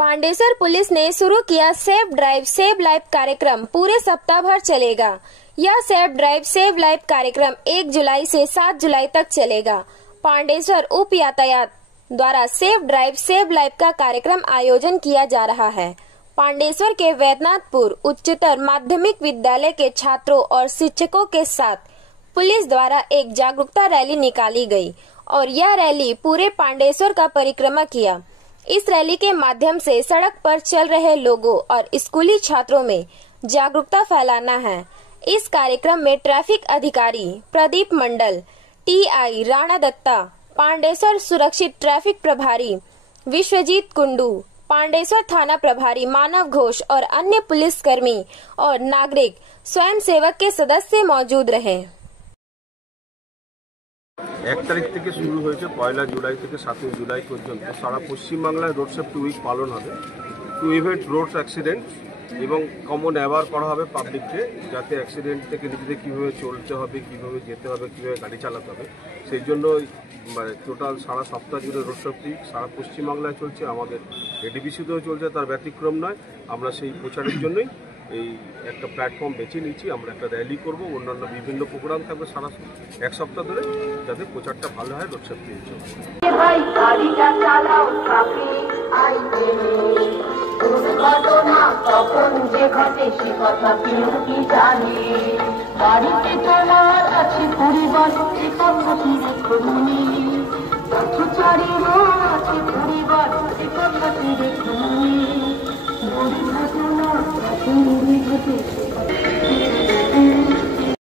पांडेसर police ने शुरू किया सेफ ड्राइव सेव लाइफ कार्यक्रम पूरे सप्ताह भर चलेगा। यह सेफ ड्राइव सेव लाइफ कार्यक्रम 1 जुलाई से 7 जुलाई तक चलेगा। पांडेसर उप यातायात द्वारा सेफ ड्राइव सेव लाइफ का कार्यक्रम आयोजन किया जा रहा है। पांडेसर के वैद्यनाथपुर उच्चतर माध्यमिक विद्यालय के छात्रों और शिक्षकों के साथ पुलिस द्वारा एक जागरूकता रैली निकाली गई और यह रैली पूरे पांडेसर का परिक्रमा किया। इस रैली के माध्यम से सड़क पर चल रहे लोगों और स्कूली छात्रों में जागरूकता फैलाना है। इस कार्यक्रम में ट्रैफिक अधिकारी प्रदीप मंडल, टीआई राणा दत्ता, पांडेसर सुरक्षित ट्रैफिक प्रभारी विश्वजीत कुंडू, पांडेसर थाना प्रभारी मानव घोष और अन्य पुलिसकर्मी और नागरिक स्वयंसेवक के सदस्य मौजूद रहे। 1 তারিখ থেকে শুরু হয়েছে 1 জুলাই থেকে 7 জুলাই পর্যন্ত সারা পশ্চিমবাংলায় রোড সেফটি উইক পালন হবে। টু ইভেন্ট রোড অ্যাক্সিডেন্ট এবং কমন অ্যাওয়ার করা হবে পাবলিককে, যাতে অ্যাক্সিডেন্ট থেকে নিজেদের কীভাবে চলতে হবে, কীভাবে যেতে হবে, কীভাবে গাড়ি চালাতে হবে। সেই জন্য টোটাল সারা সপ্তাহ জুড়ে রোড সেফটি সারা পশ্চিমবাংলায় চলছে, আমাদের এডিবিসিতেও চলছে, তার ব্যতিক্রম নয়। আমরা সেই প্রচারের জন্যই এই একটা প্ল্যাটফর্ম বেছে নিয়েছি। আমরা একটা র্যালি করব, অন্যান্য বিভিন্ন প্রোগ্রাম থাকবে সারা 1 সপ্তাহ ধরে, যাতে প্রচারটা ভালো হয় রোড সেফটি হিসেবে। Thank you.